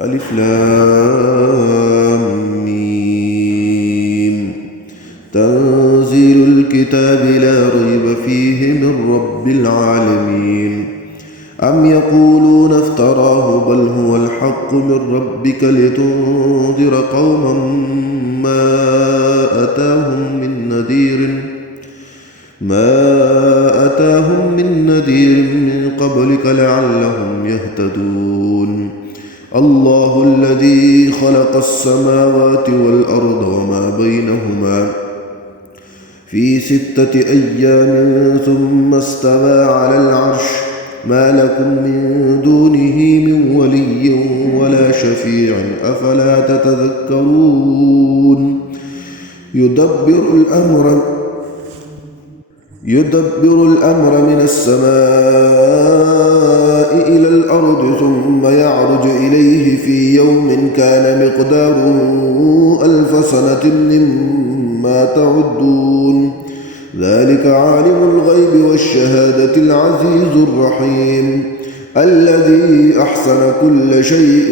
ألف لام ميم. تنزيل الكتاب لا ريب فيه من رب العالمين. أم يقولون افتراه بل هو الحق من ربك لتنذر قوما ما أتاهم من نذير من قبلك لعلهم يهتدون. الله الذي خلق السماوات والأرض وما بينهما في 6 أيام ثم استوى على العرش ما لكم من دونه من ولي ولا شفيع أفلا تتذكرون. يدبر الأمر من السماء إلى الأرض ثم يعرج إليه في يوم كان مقداره 1000 سنة مما تعدون. ذلك عالم الغيب والشهادة العزيز الرحيم الذي أحسن كل شيء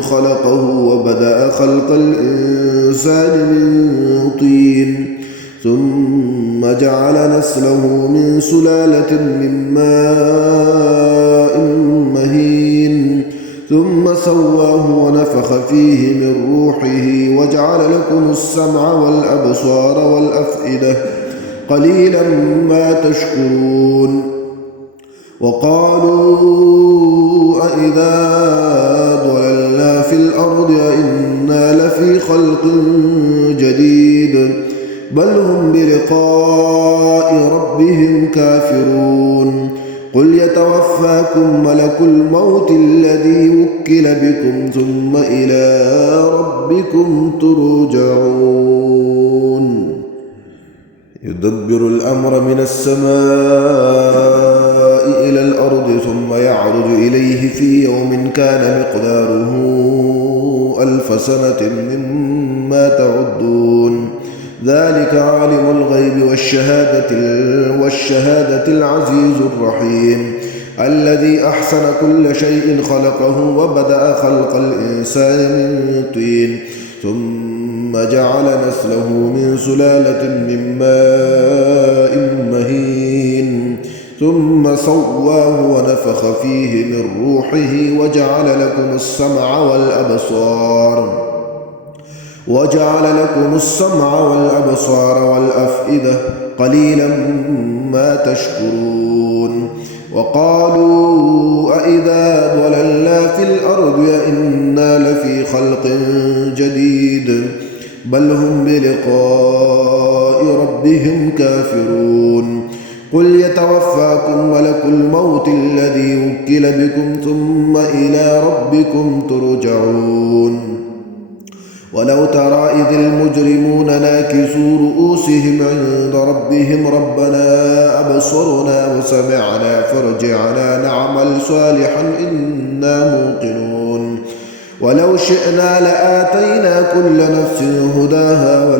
خلقه وبدأ خلق الإنسان من طين ثم جعل نسله من سلالة من ماء مهين ثم سواه ونفخ فيه من روحه وجعل لكم السمع والأبصار والأفئدة قليلا ما تشكرون. وقالوا أإذا ضللنا في الأرض أإنا لفي خلق جديد بل هم بلقاء ربهم كافرون. قل يتوفاكم ملك الموت الذي وكل بكم ثم إلى ربكم ترجعون. يدبر الأمر من السماء إلى الأرض ثم يعرج إليه في يوم كان مقداره 1000 سنة مما تعدون. ذلك عالم الغيب والشهادة العزيز الرحيم الذي أحسن كل شيء خلقه وبدأ خلق الإنسان من طين ثم جعل نسله من سلالة من ماء مهين ثم سواه ونفخ فيه من روحه وجعل لكم السمع والأبصار والأفئدة قليلا ما تشكرون. وقالوا أإذا ضللنا في الأرض أإنا لفي خلق جديد بل هم بلقاء ربهم كافرون. قل يتوفاكم ملك الموت الذي وكل بكم ثم إلى ربكم ترجعون. ولو ترى إذ المجرمون ناكسوا رؤوسهم عند ربهم ربنا أبصرنا وسمعنا فارجعنا نعمل صالحا إنا موقنون. ولو شئنا لآتينا كل نفس هداها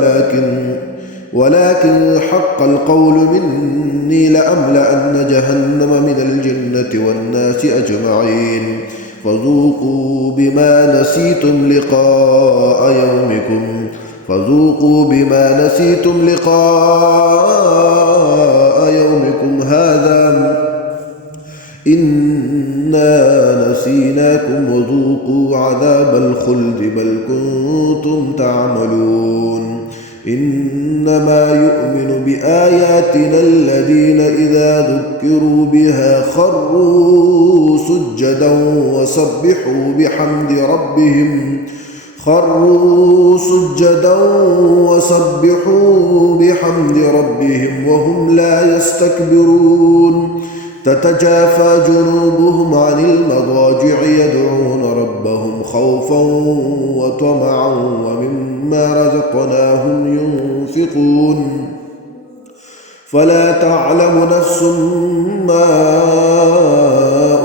ولكن حق القول مني لأملأن جهنم من الجنة والناس أجمعين. فذوقوا بما نسيتم لقاء يومكم هذا إنا نسيناكم وذوقوا عذاب الخلد بل كنتم تعملون. إنما يؤمن بآياتنا الذين إذا ذكروا بها خروا سجدا وسبحوا بحمد ربهم وهم لا يستكبرون. تتجافى جنوبهم عن المضاجع يدعون ربهم خوفا وطمعا ومما رزقناهم ينفقون. فلا تعلم نفس ما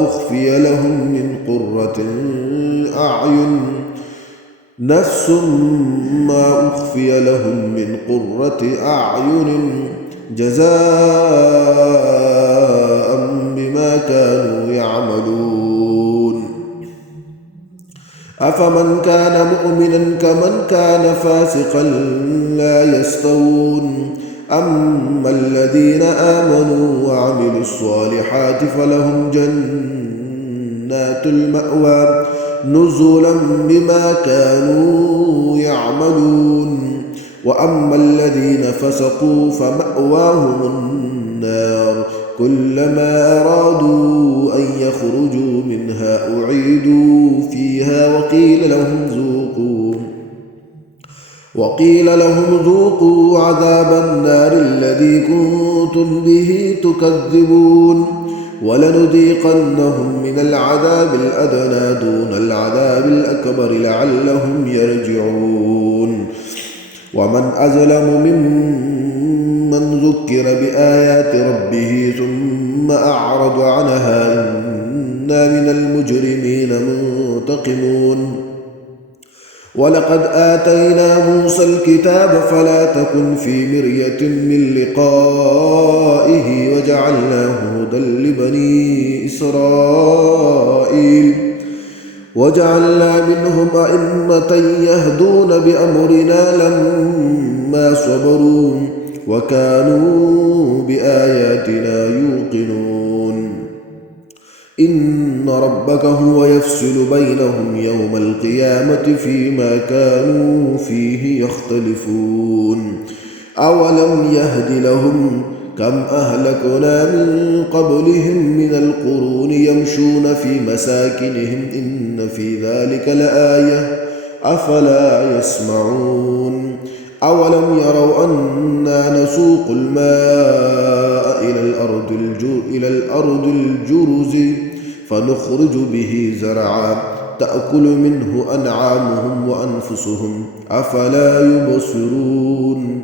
أخفي لهم من قرة أعين جزاء بما كانوا يعملون. أفمن كان مؤمنا كمن كان فاسقا لا يستوون أما الذين آمنوا وعملوا الصالحات فلهم جنات المأوى نزلا بما كانوا يعملون وأما الذين فسقوا فمأواهم النار كلما أرادوا أن يخرجوا منها أعيدوا فيها وقيل لهم ذوقوا عذاب النار الذي كنتم به تكذبون ولنذيقنهم من العذاب الأدنى دون العذاب الأكبر لعلهم يرجعون ومن أظلم ممن ذكر بآيات ربه ثم أعرض عنها إنا من المجرمين منتقمون ولقد آتينا موسى الكتاب فلا تكن في مرية من لقائه وجعلناه هدى لبني إسرائيل وجعلنا منهم أئمة يهدون بأمرنا لما صبروا وكانوا بآياتنا يوقنون إن ربك هو يفصل بينهم يوم القيامة فيما كانوا فيه يختلفون أولم يهد لهم كم أهلكنا من قبلهم من القرون يمشون في مساكنهم إن في ذلك لآية أفلا يسمعون أولم يروا أنا نسوق الماء إلى الأرض الجرز فنخرج به زرعا تأكل منه أنعامهم وأنفسهم أفلا يبصرون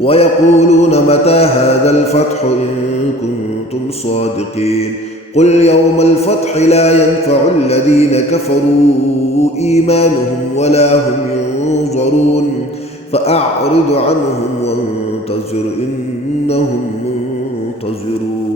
ويقولون متى هذا الفتح إن كنتم صادقين قل يوم الفتح لا ينفع الذين كفروا إيمانهم ولا هم ينظرون فأعرض عنهم وانتظر إنهم منتظرون